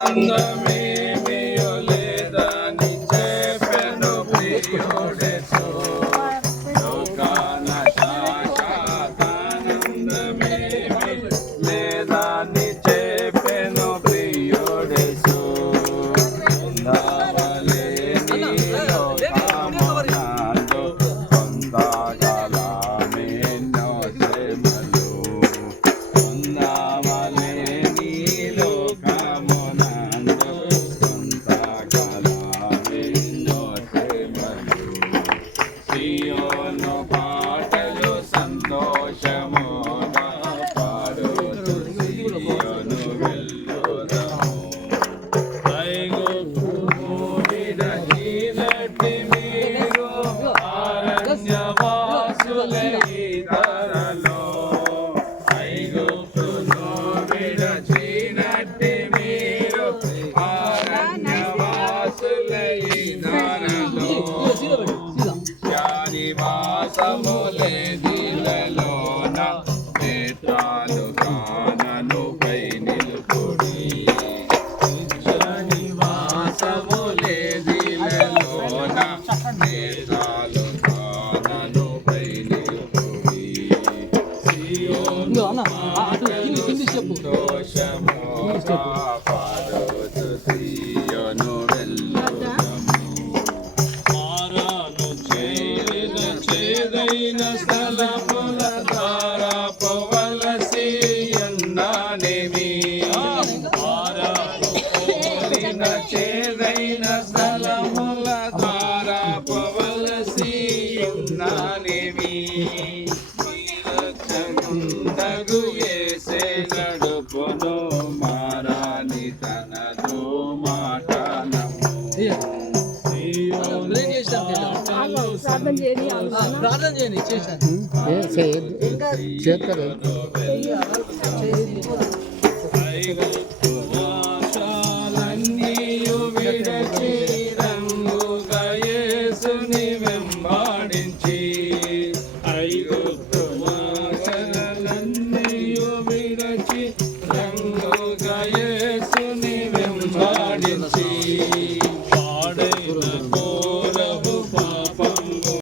అందమేమియో లేదని చెప్పెను ప్రియుడెతో లోకాన శాశ్వతానందమేమి లేదని చెప్పెను ప్రియుడెతో ఉండవలేని లోకమునందు పొందగలమెన్నో శ్రమలు ఉండవలేని సియోను పాటలు సంతోషముగా పాడుతూ సియోను వెళ్ళుదము ఐగుప్తును విడచినట్టి మీరు అరణ్యవాసులై ధరలో ఐగుప్తును విడచినట్టి మీరు అరణ్యవాసులై ధరలో నివాసములే దిలలోన నేత్రాలు కాననుపై నిలుపుడి నివాసములే దిలలోన నేత్రాలు కాననుపై నిలుపుడి సంతోషముగా పాడుతూ సియోను చేదైన స్థలముల ద్వారా పోవలసి ఉన్నానేమి కోరిన చేదైన స్థలముల ద్వారా పోవలసి ఉన్నానేమి రక్షకుండగు యేసే నడుపును మారాని తనతో మాటనము ప్రార్థన చేయండి చేశాను చేస్తారు